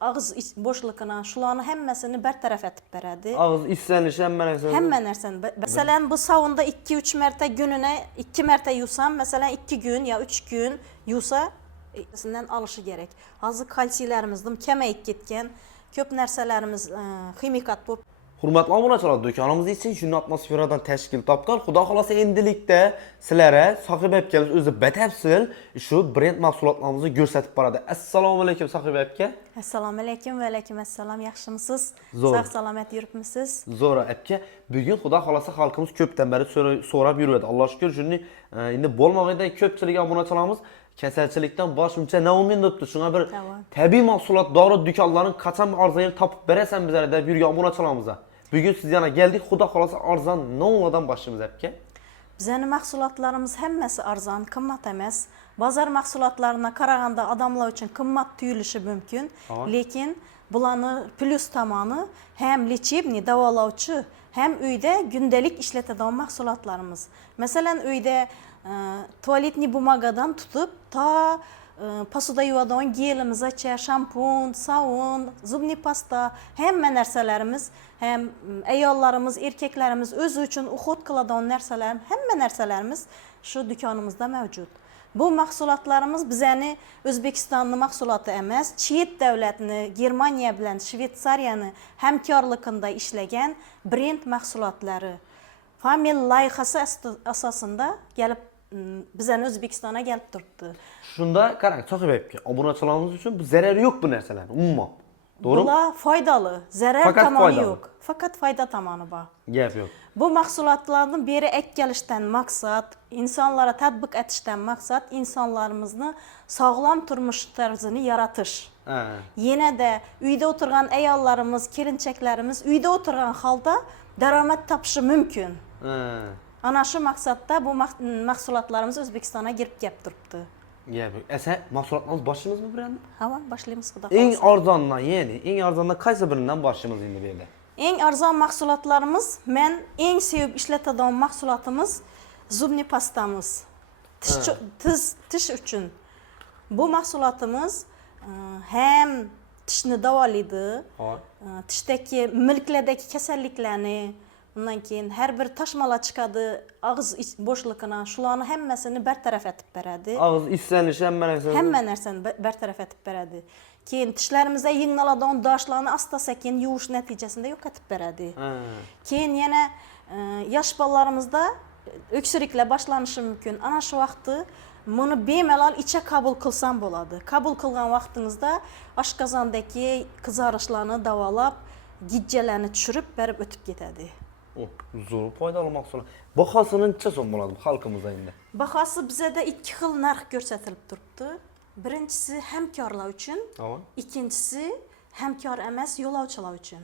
ağız boşluğuna şularını həmməsini bərtərəf etib verədi. Ağız işlənişi Həmmə nərsəni. Məsələn, bu savunda 2-3 mərtə gününə 2 mərtə yusam, məsələn 2 gün ya 3 gün yusa sindən alışı gərək. Hazır kalsiylərimizdən kəməyib getgən, köp nərsələrimiz ximikat bu. Hurmatli obunachilar, do'konimiz için shunday atmosferadan tashkil topgan. Xudo xolasa endilikda sizlarga Sohib akamiz o'zi batafsil shu brend mahsulotlarimizni ko'rsatib boradi. Assalomu alaykum Sohib aka. Assalomu alaykum va alaykum assalom. Yaxshimisiz? Zo'r. Sog' salomat yuribmisiz? Zo'r aka. Bugun Xudo xolasa xalqimiz ko'pdan beri so'rab yuradi. Alloh shukr, shuni endi bo'lmag'ida ko'pchilik obunachilarimiz kasalchilikdan boshimcha naumin debdi. Shunga bir tabiiy mahsulot, dori do'konlarining qachon arzonini topib berasan bizlarga deb yurgan obunachilarimizga. Bugün siz yana geldik, Xudo xolasa arzon noladan başlayımız aka? Bizning mahsulotlarimiz hammasi arzon, qimmat emas. Bozor mahsulotlarına qaraganda adamlar uchun qimmat tuyulishi mumkin, lekin bularni plus tomoni ham lechibni davolovchi, ham uyda gündəlik ishlatadigan mahsulotlarimiz. Masalan, uyda tualetni bumagadan tutib ta posuda yuvadigan gelimizacha, shampun, savun, zubni pasta, hamma narsalarimiz, hem ayollarimiz, erkeklarimiz o'zi uchun uxut qiladigan narsalar, hamma narsalarimiz shu do'konimizda mavjud. Bu mahsulotlarimiz bizani O'zbekistonning mahsuloti emas, chet davlatni, Germaniya bilan Shvetsariyani hamkorligida ishlagan brend mahsulotlari. Famil loyihasi asosida kelib bizani O'zbekistonga kelib turibdi. Shunda qarang, Sohib aka, obunachilarimiz uchun bu zarari yo'q bu narsalar, umuman. To'g'rimi? Bular foydali, zarar tomoni yo'q. Faqat foyda tomoni bor. Gap yo'q. Bu mahsulotlarni beri kelishdan maqsad, insonlarga tatbiq etishdan maqsad insonlarimizni sog'lom turmush tarzini yaratish. Yana-da uyda o'tirgan ayollarimiz, kelinchaklarimiz uyda o'tirgan holda daromad topishi mumkin. Ana shu maqsadda bu mahsulotlarimiz O'zbekistonga kirib kelib turibdi. Gap yo'q. Esa mahsulotlarimiz boshlaymiz bu bilan? Ha, boshlaymiz xudo xohlasa. Eng arzondan, ya'ni eng arzondan qaysi biridan boshlaymiz endi bu yerda? Eng arzon mahsulotlarimiz, men eng sevib ishlatadigan mahsulotimiz zubni pastamiz. Tish uchun. Bu mahsulotimiz hem tishni davolaydi, tishdagi milklardagi kasalliklarni, undan keyin har bir tashmalar chiqadi og'iz bo'shlig'iga, shularni hammasini bartaraf etib beradi. Og'iz ishlanishi hamma narsani bartaraf etib beradi. Keyin tishlarimizda yengiladigan doshlarni asta-sekin yuvish natijasida yo'qotib beradi. Keyin yana yosh bolalarimizda öksürüklə boshlanishi mumkin. Ana shu vaqtda buni bemalol icha qabul qilsam bo'ladi. Qabul qilgan vaqtingizda oshqozondagi qizarishlarni davolab, gijjalarni tushirib berib o'tib ketadi. Zo'r foydali mahsulot. Bahosini necha so'm bo'ladi xalqimizda endi? Bahosi bizda ikki xil narx ko'rsatilib turibdi. Birinchisi hamkorlar uchun, ikkinchisi hamkor emas yo'lovchilar uchun.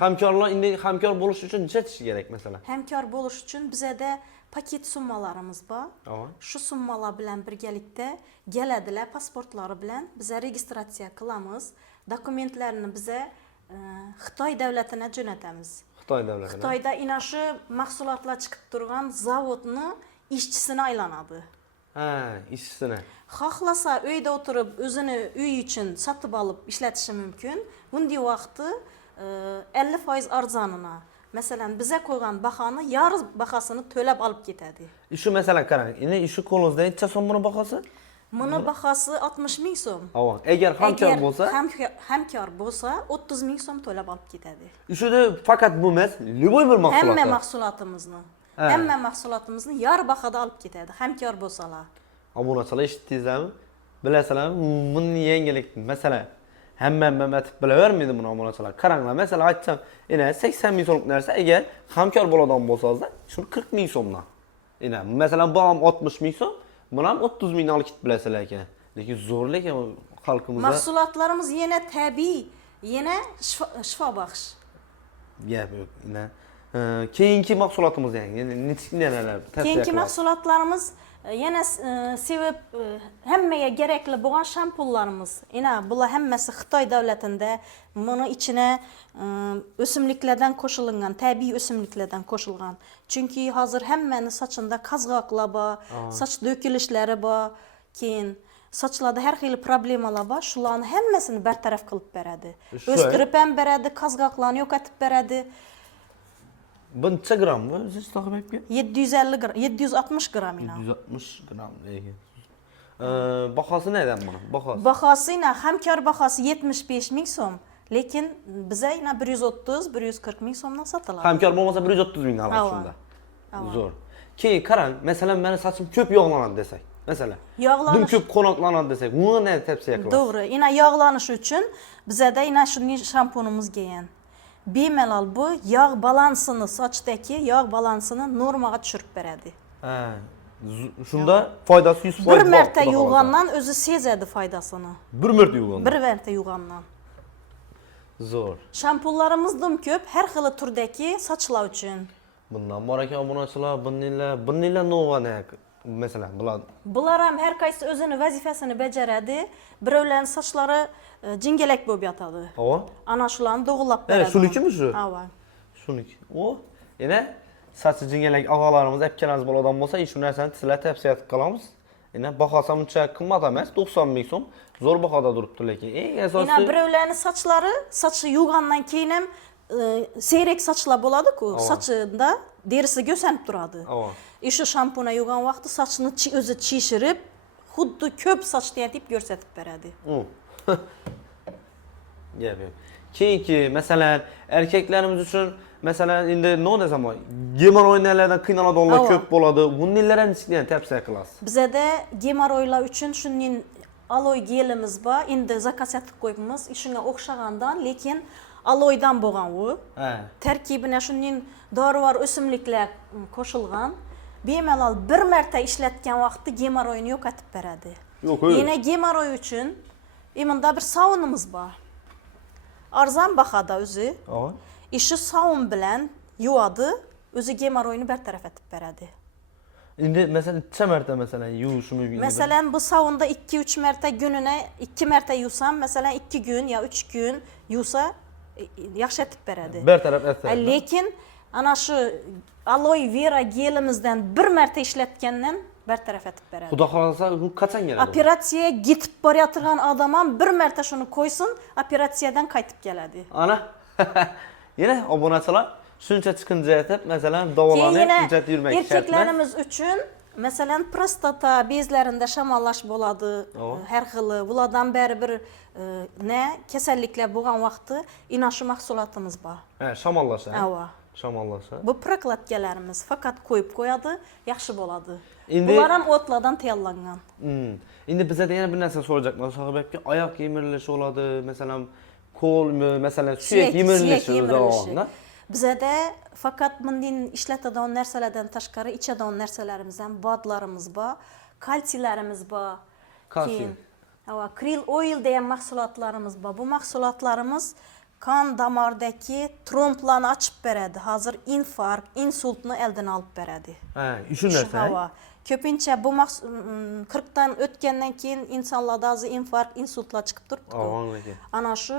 Hamkorlar endi hamkor bo'lish uchun necha tish kerak masalan? Hamkor bo'lish uchun bizda paket summalarimiz bor. Shu summalar bilan birgalikda keladilar, pasportlari bilan biz registratsiya qilamiz. Dokumentlarni biz Xitoy davlatına jo'natamiz. Xitoy davlatına. Xitoyda ina shu mahsulotlar chiqib turgan zavodni ishchisini aylanadi. Ishchisini. Xohlasa uyda o'tirib o'zini uy uchun sotib olib ishlatishi mumkin. Bunday vaqtda 50% arzonini, masalan, biza qo'ygan bahoni yarım bahasini to'lab olib ketadi. Shu masalan qarang, endi shu qo'lingizda necha so'm buni bahosi? Buni bahasi 60 ming so'm. Agar hamkor bo'lsa, hamkor bo'lsa 30 ming so'm to'lab olib ketadi. Shunda faqat bu emas, любой bir mahsulot. Hamma mahsulotimizni yar bahada olib ketadi, hamkor bo'lsalar. Obunachilar eshitdingizmi? Bilasizlarmi, buni yangilik, masalan, hamma etib bilavermaydi buni obunachilar. Qaranglar, masalan, aytsam, ena 80 ming so'mlik narsa agar hamkor bo'ladigan bo'lsangiz, shuni 40 ming so'mdan. Ena, masalan, bu ham 60 ming so'm, buni ham 30 mingdan olib ketib bilasizlar ekan. Lekin zo'rlik xalqimizda. Mahsulotlarimiz yana tabiiy, yana shifobaxsh. Gap yo'q, ena. Keyingi mahsulotimiz yangi, nelar? Keyingi mahsulotlarimiz yana sevib hammaga kerakli bo'lgan shampunlarimiz. Bular hammasi Xitoy davlatida, buni ichine o'simliklardan qo'shilgan, tabiiy o'simliklardan qo'shilgan. Chunki hozir hammani sochida qazg'oqlar bor, soch dökülishlari bor. Keyin saçlarda her xil problemalar var. Şularni hammasini bartaraf qilib beradi. Shu. O'skirib ham beradi, qazg'oqlarni yo'qotib beradi. Bu necha gram bu? Siz taqib aytgan? 750 gram, 760 gram ina. 160 gram ekan. Bahosi nedan buni? Bahosi. Bahosi ina hamkor bahosi 75 ming so'm. Lekin biza ina 130-140 ming so'mdan sotiladi. Hamkor bo'lmasa 130 ming alasiz Ava. shunda. Ava. Zo'r. Keyin qarang, masalan, meni sochim ko'p yog'lanadi desak. Masalan, dim Yog'lanish ko'p qo'noqlanadi desak, uni ne tavsiya qilasiz? to'g'ri. Ina yog'lanish uchun bizada ina shunday shampunimiz kelgan. Bemalol bu yog' balansini, sochdagi yog' balansini normaga tushirib beradi. Ha. Shunda foydasi 100% bor. Bir marta yuvgandan o'zi sezadi foydasini. Bir marta yuvgan. Bir marta yuvgandan. Zo'r. Shampunlarimiz dim ko'p, har xil turdagi sochlar uchun. Bundan bor ekan obunachilar, buninglar novani masalan bular. Bular ham har qaysi o'zini vazifasini bajaradi. Birovlarning sochlari jingalak bo'lib yotadi. Ava. Ana shularni to'g'rilab beradi. Evet, shunikimi shu? Ava. Shuniki. O, yana sachi jingalak og'alarimiz, akkalarimiz boladan bo'lsa, shu narsani sizlar tavsiya qilamiz. Yana bahosi uncha qimmat emas, 90 ming so'm. Zo'r bahoda turibdi lekin. Eng asosiysi Yana birovlarning sochlari, sochi yuvgandan keyin ham seyrek sochlar bo'ladi-ku, sochida derisi go'sanib turadi. Ava. Shu shampuna yuvgan vaqtda sochni o'zi chishirib, xuddi ko'p sochni yetib ko'rsatib beradi. Gap yo'q. Keyinki masalan erkaklarimiz uchun masalan endi nima desam, gemoroylardan qiynaladiganlar Ava. ko'p bo'ladi. Bunlarni nechta tavsiya qilasiz? Bizada gemoroylar uchun shuning aloy gelimiz bor. Endi zakaz etib qo'yibmiz. Shunga o'xshagandan, lekin aloydan bo'lgan u. Ha. Tarkibine shuning dorivor o'simliklar qo'shilgan. Bemalol bir marta ishlatgan vaqtda gemoroyni yo'qotib beradi. Yo'q, Yana gemoroy uchun imunda bir savunimiz bor. Arzon bahoda o'zi. Ava. Shu savun bilan yuvadi, o'zi gemoroyni bartaraf etib beradi. Endi masalan necha marta masalan yuvish mumkin? Masalan bu savunda 2-3 marta gününe 2 marta yuvsam, masalan 2 gün ya 3 gün yuvsa yaxshi etib beradi. Bir taraf asar. Lekin ana shu aloe vera gelimizdan bir marta ishlatgandan bartaraf etib beradi. Xudo xolasa bu qachon keladi? Operatsiyaga ketib borayotgan odam ham bir marta shuni qo'ysin, operatsiyadan qaytib keladi. Ana. Yana obunachilar shuncha chiqinja aytib, masalan, davolanib, hujjat yurmak shart. Erkaklarimiz uchun masalan prostata bezlarida shamollash bo'ladi, har xili. Bulardan bari bir kasalliklar bo'lgan vaqtda ina shu mahsulotimiz bor. Ha, shamollash. Ava. Shamollash. Bu prokladkalarimiz faqat qo'yib qo'yadi, yaxshi bo'ladi. Endi- Bular ham o'tlardan tayyorlangan. Endi bizda yana bir narsa so'rayapman, Shohibobga oyoq yemirilishi bo'ladi, masalan, qo'l, masalan, suyak yemirilishi davomida. Bizada faqat bunday ishlatadigan narsalardan tashqari ichadigan narsalarimiz ham, bodlarimiz bor, kalsiylarimiz bor. Kalsiy. Ava, krill oil degan mahsulotlarimiz bor. Bu mahsulotlarimiz qon damordagi tromblarni ochib beradi. Hozir infarkt, insultni oldini olib beradi. Ha, shu narsa. Ava. Ko'pincha bu 40 dan o'tgandan keyin insonlarda hozir infarkt, insultlar chiqib turibdi-ku. Avonligi. Ana shu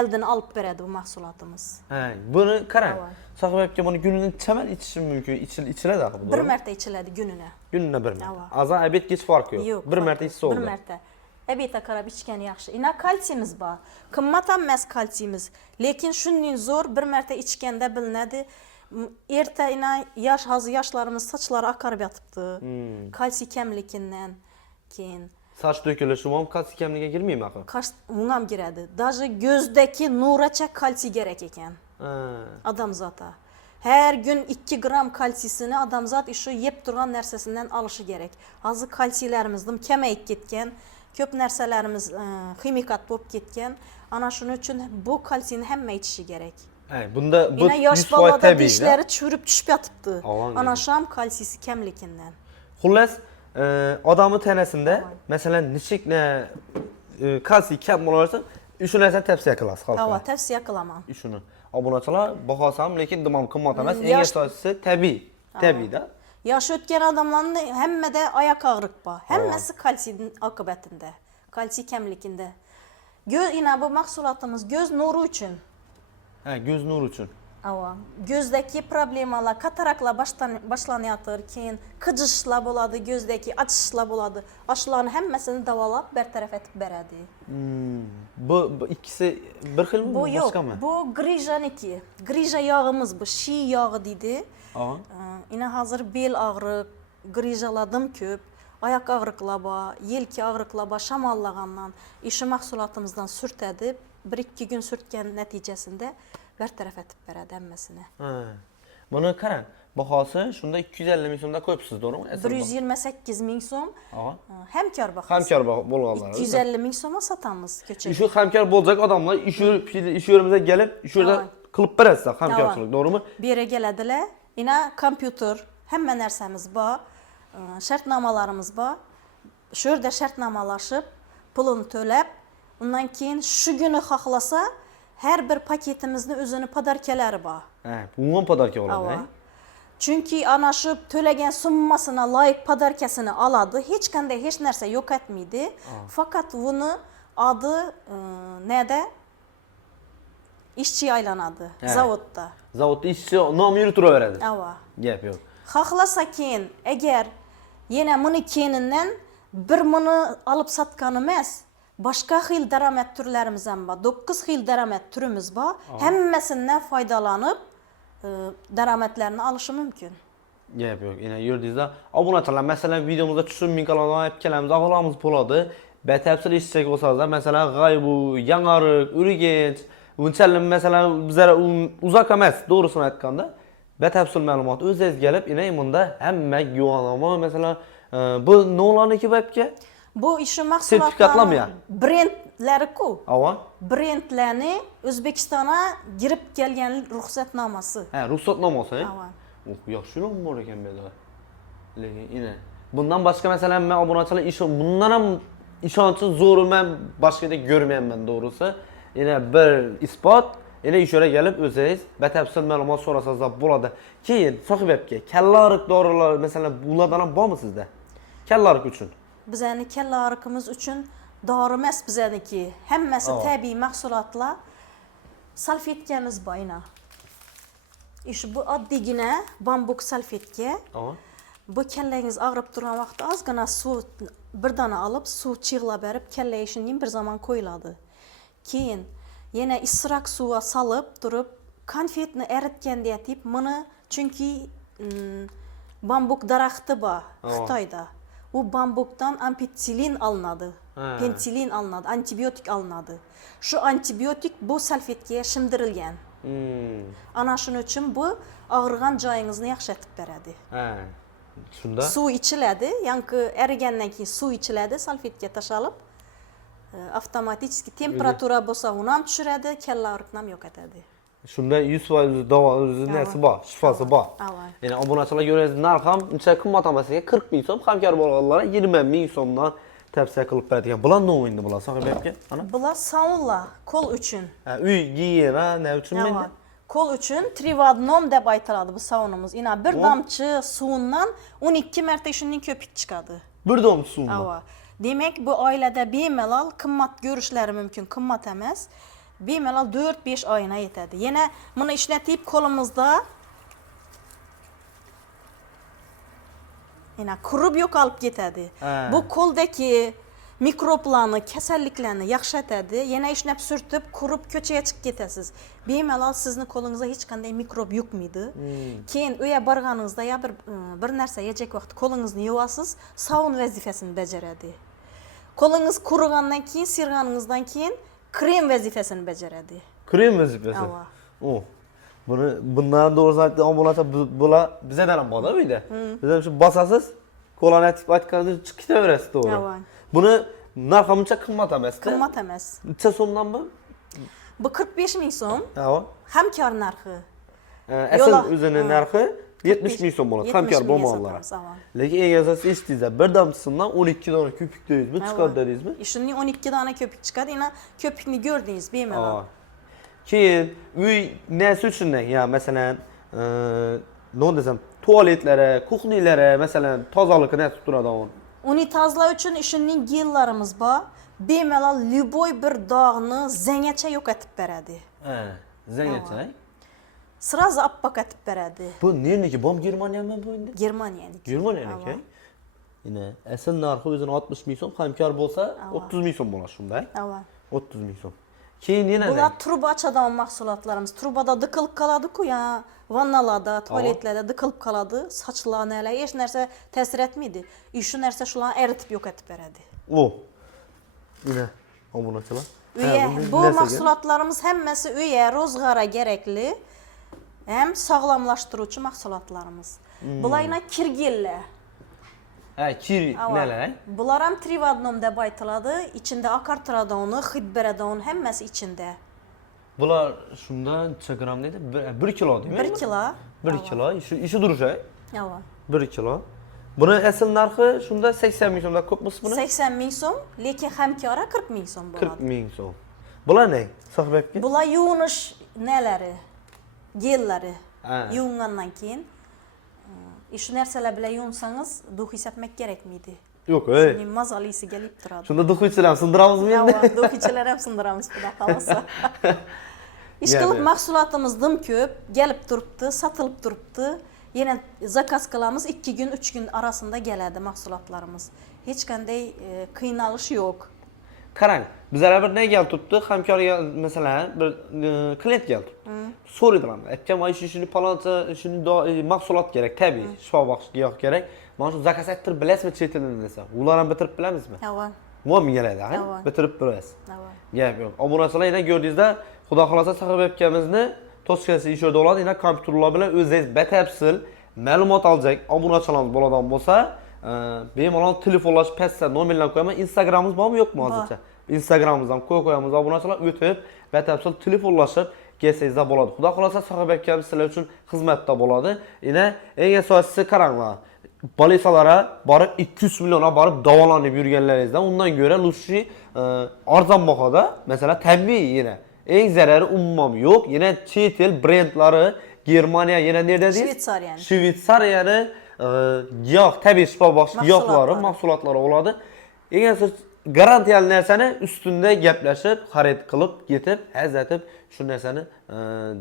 oldini olib beradi bu mahsulotimiz. Ha, buni qarang. Ava. Shohibobga buni kunida chamal ichish mumkin, ichiladi axir. Bir marta ichiladi kunina. Kunida bir Ava. marta. Azon obed kech farqi yo'q. Yo'q. Bir marta ichsa bo'ldi. Bir marta. Obedga qarab ichgan yaxshi. Ina kalsiyimiz bor. Qimmat emas kalsiyimiz, lekin shunning zo'r bir marta ichganda bilinadi. Erta ina hozir yoshlarimiz sochlari oqarib yotibdi. Kalsiy kamligidan keyin Soch to'kilishi ham kalsiy kamligiga girmaymi axir? Unam giradi. Даже ko'zdagi nuracha kalsiy kerak ekan. Ha. Odamzodga. Her gün 2 gram kalsiysini odamzod shu yeb turgan narsasidan olishi kerak. Hozir kalsiylarimiz kamayib ketgan, ko'p narsalarimiz ximikat bo'lib ketgan. Ana shuning uchun bu kalsiyni hamma ichishi kerak. Bunda bu Yana yosh 100% bolada tabiiy. dishlari churib tushib yotibdi. Avon Ana dedi. shu ham kalsiysi kamligidan. Xullas, odamning tanasida masalan nechikna kalsiy kam bo'larsa, shu narsani tavsiya qilasiz xalqqa. Ava, tavsiya qilaman. Shuni. Obunachilar bahosi ham lekin dimom qimmat emas, eng Yosh- asosiysi tabiiy. Tabiiyda. Yosh o'tgan odamlarning hammada oyoq og'riq bor. Hammasi kalsiyning oqibatida, kalsiy kamligida. Ina bu mahsulotimiz ko'z nuri uchun. Ha, ko'z nuri uchun. Ava. Gözdeki problemalar, kataraklar başlanıyatır, keyin kıcışlar boladı, gözdeki açışlar boladı. Aşıların hemmesini davalap bertaraf etip beradi. Bu ikisi bir xil mi? Bu yok, Başka mı? bu grijaniki. Grija yağımız bu, şi yağı dedi. Aa. Yine hazır bel ağrı, grijaladım köp, ayak ağrıqlar var, yelki ağrıqlar var, şamallağandan, işi mahsulatımızdan sürtedip, 1-2 gün sürtken neticesinde bertaraf etip beradi hemmesini. Bunu qarang, bahosi shunda 250 ming so'mda qo'yibsiz, to'g'rimi? 128 ming so'm Aa. hamkor bahası. Hamkor bo'lganlar. 250 ming so'mga sotamiz ko'chaga. Shu hamkor bo'lajak odamlar ish yerimizga kelib, shu yerda qilib berasizlar hamkorchilik, to'g'rimi? Bir yere gelediler, yine kompüter, hemen narsamiz bor, şartnamalarımız bor. Şu yerda şartnamalaşıp, pulunu to'lab, undan keyin shu kuni xohlasa, her bir paketimizning o'zini podarkalari bor. Umuman podarka bo'ladi. Çünkü ana şu tölegen summasına layık padarkasını aladı. Hiç qanday hech narsa yok etmeydi. Fakat bunu adı nede? İşçi aylanadı. Zavodda. Zavodda ishchi nomi yuritiraveradi. Ava. Gap yo'q. Xohlasa keyin agar yana muni keyininden bir muni alıp satgan emas, başka xil daromad turlarimiz ham bor. 9 xil daromad turimiz bor. Hammasidan foydalanib daromadlarini alishi mumkin. Gap yo'q. Yine yurdingizda obunachilar, masalan, videomizda tushunmay qolgan olib kelamiz, avvalamiz bo'ladi. Batafsil eshitsak bo'lsangizlar, masalan, G'aybu, Yangariq, Urganch, bunchalik masalan bizlar uzoq emas, to'g'risini aytganda, batafsil ma'lumot o'zingiz kelib, yine bunda hamma guvohnoma, masalan, bu no'larniki babga Bu işi sertifikatlanmıyor. mahsulotlar brendlari-ku. Ava. Brendlarni O'zbekistonga girib kelgan ruxsatnomasi. Ruxsatnomasi. Ava. Yaxshi nom bor ekan bunda. Lekin yine bundan başka mesela men obunachilar bundan ham ishonchi zo'r men boshqada ko'rmayman doğrusu. Yine bir isbot, yine ish yerga kelib o'zingiz batafsil ma'lumot so'rasangiz bo'ladi. Keyin sohibabga kallariq dorilar mesela bulardan ham bormi sizda? Kallariq uchun. Bizani kalla ağrıqımız üçün dori emas bizaniki. Hammasi tabiiy mahsulotlar. Salfetkamiz bor ina. Bu oddiygina bambuk salfetka. Bu kallangiz og'rib turgan vaqtda ozgina suv bir dona olib, suv chig'lab berib, kallaga shundan bir zaman qo'yiladi. Keyin yana isroq suvga solib turib, konfetni eritgan deyatib, buni chunki bambuk daraxti bor Xitoyda. Bu bambuktan ampetsilin alınadı, pentilin alınadı, antibiyotik alınadı. Şu antibiyotik bu salfetkaya şimdirilgen. Ana şunun için bu ağrıgan joyingizni yaxshi etib beradi. Shunda suv ichiladi, yankı erigenden keyin suv ichiladi, salfetga tashalib, avtomatik temperatura bo'lsa uni ham tushiradi, kalla og'riqni ham yo'qotadi. Shunda 100% davo nasi bor, shifosi bor. Ya'ni obunachilar ko'ringiz narx ham uncha qimmat emasiga 40 ming so'm, hamkor bo'lganlar 20 ming so'mdan tavsiya qilib beradigan. Bular nima endi bular sohibabga? Ana. Bular saunlar, qo'l uchun. Uy gigiyena ne uchun endi? Qo'l uchun trivadnom deb aytiladi bu saunimiz. Ina bir damchi suvundan 12 marta shundan ko'pik chiqadi. Bir damchi suvundan. Demak, bu oilada bemalol qimmat ko'rishlari mumkin, qimmat emas. Bemalol 4-5 oyina yetadi. Yana buni ishlatib qo'limizda yana qurib yo'qolib ketadi. Bu qo'ldagi mikroblarni, kasalliklarni yaxshatadi. Yana ishlab surtib, qurib ko'chaga chiqib ketasiz. Bemalol sizni qo'lingizda hech qanday mikrob yo'qmaydi. Keyin uya borganingizda ya bir narsa yeyecek vaqt qo'lingizni yuvasiz, saun vazifasini bajaradi. Qo'lingiz qurigandan keyin, sirganingizdan keyin krem vazifasini bajaradi. Krem vazifasi. Bundan doğrusu aytdi, obunachilar bular bizdan ham bor-da uyda. Bizda shu bosasiz, qo'lani aytganda chiqib ketaverasiz, to'g'ri. Buni narxi uncha qimmat emas. Qimmat emas. Necha so'mdanmi? Bu 45 ming so'm. Hamkor narxi. Asl o'zining narxi 70 ming so'm bo'ladi, hamkor bo'lmaganlar. Lekin eng asosiysi eshitdingizlar, bir damchisidan 12 dona ko'pik dedingizmi, chiqadi dedingizmi? Shundan 12 dona ko'pik chiqadi. Yana ko'pikni ko'rdingiz bemalol. Keyin uy nasi uchun, ya masalan, nima desam, tualetlari, kuxnilari, masalan, tozaligi nasib turadi u? Uni tozalash uchun shunning gellarimiz bor. Bemalol любой bir dog'ni zangacha yo'qotib beradi. Zangacha? Sıraz appak etip beredi. Bu nerniki? Bom Germaniya mı bu indi? Germaniyaniki. Germaniyaniki. Yine asıl narxı özünü 60 ming so'm, hamkor bo'lsa 30 ming so'm bo'ladi shunday. Ava. 30 ming so'm. Keyin yana Bular truba açadan mahsulatlarımız. Trubada dıkılıp kaladı ya. Vannalarda, tuvaletlerde dıkılıp kaladı. Saçlar neler, hiç nerse tesir etmiydi. Şu nerse şulan eritip yok etip veredi. o. Yine obunaçılar. Üye, bu mahsulatlarımız hemmesi üye, rozgara gerekli. Hem sağlamlaştırıcı mahsulatlarımız. Bular yine kirgille. Ha, kir neler? Bular hem trivadnomda baytıladı. İçinde akartradonu, xidberadon hemmesi içinde. Bular şundan çagram neydi? 1 kilo değil mi? 1 kilo. 1 kilo. İşi duruşay. Ava. 1 kilo. Bunu asıl narxı şunda 80 ming so'mda ko'pmisiz buni? 80 ming so'm, lekin hamkora 40 ming so'm bo'ladi. 40 ming so'm. Bular ne? Sohbetki? Bular yuvinish neleri, gellari. Ha. Yuvingandan keyin shu narsalar bilan yuvinsangiz duh his etmek gerekmiydi. Yo'q, ey. Shuning mazalisi kelib turadi. Shunda duh ichidan sindiramizmi endi? Yo'q, duh ichilar ham sindiramiz xudo xolasa. İş Yani. qilib mahsulotimiz dim ko'p, kelib turibdi, satılıp turibdi. Yine zakaz qilamiz 2 gün 3 gün arasında geladi mahsulotlarimiz. Hech qanday qiynalish yo'q. Qarang, bizlar bir ne geldi tuttu? Hamkorga mesela bir klient geldi. So'raydilar. Aytgan, "Voy shuni paloncha, shuni mahsulot kerak, tabiiy, shifobaxsh giyoh kerak. Mana shu zakaz ettirib bilasizmi chet eldan desa, ular ham bitirib bilamizmi?" Ava, Muammo keladi, ha? Ava. Bitirib turasiz. ava. Gap yo'q. Obunachilar yana gördingizda, xudo xolasa Sahib akamizni to'skasi ishida bo'ladi, yana kompyuterlar bilan o'zingiz batafsil ma'lumot olacak obunachilarimiz bo'ladigan bo'lsa, bemalol telefonlash, pastda nomerlarni qo'yaman. Instagramimiz bormi, yo'qmi hozircha? Instagramimizdan qo'yamiz obunachilar o'tib, batafsil telefonlashib kelsangiz bo'ladi. Xudo xolasa Sahib akamiz sizlar uchun xizmatda bo'ladi. Yana eng asosiysi qaranglar. Polisalara borib 200 milyona borib davolanib yurganlaringizdan undan ko'ra Lushi arzon bahoda, mesela tabiiy yine eng zarari umuman yo'q. Yine chet el brendlari Germaniya, yana nerda deysiz? Shvetsariyani. Shvetsariyani giyoh, tabiiy shifobaxsh giyohlari, mahsulotlari bo'ladi. Eng asosiy garantiyali narsani ustunda gaplashib, xarid qilib, ketib, hazatib shu narsani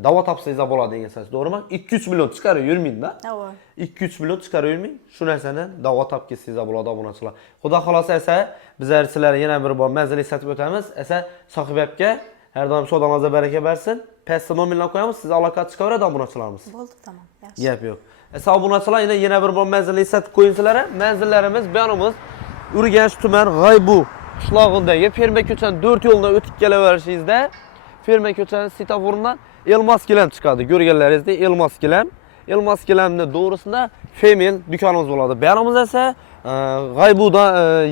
davo topsangiz bo'ladi degan so'z. To'g'rimi? 200 million chiqarib yurmaydi-da. Ava. 200 million chiqarib yurmang, shu narsani davo topib ketsangiz bo'ladi obunachilar. Xudo xolasa esa bizlar sizlarga yana bir bor manzilli eslatib o'tamiz. Esa Sohib aka har doim sodamizda baraka bersin. Pastda nomerlarni qo'yamiz, siz aloqa chiqaveradi obunachilarimiz. Bo'ldi, tamam. Yaxshi. Gap yo'q. Esa obunachilar yana bir bor manzilli eslatib qo'yinsizlar. Manzillarimiz bayonimiz Urganch tuman G'aybu qishlog'idagi Ferma ko'chani 4 yo'ldan o'tib kelaverishingizda Ferma ko'chani svetoforundan Elmas gilam chiqadi. Ko'rganlaringizda Elmas gilam. Elmas gilamning to'g'risida Femil do'konimiz bo'ladi. Bayonimiz esa G'aybuda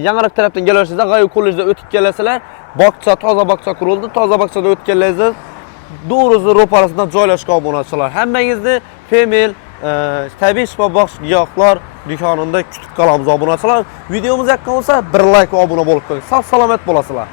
Yangiroq tarafdan kelaverishingizda G'aybu kollejda o'tib kelasizlar. Bog'cha, toza bog'cha qurildi. Toza bog'chada o'tib kelasiz. To'g'risi ro'parasida joylashgan obunachilar. Hammangizni Femil tabiiy shifobaxsh giyohlar do'konida kutib qolamiz obunachilar. Videomiz yoqqan bo'lsa bir like va obuna bo'lib qo'ying. Sog' salomat bo'lasizlar.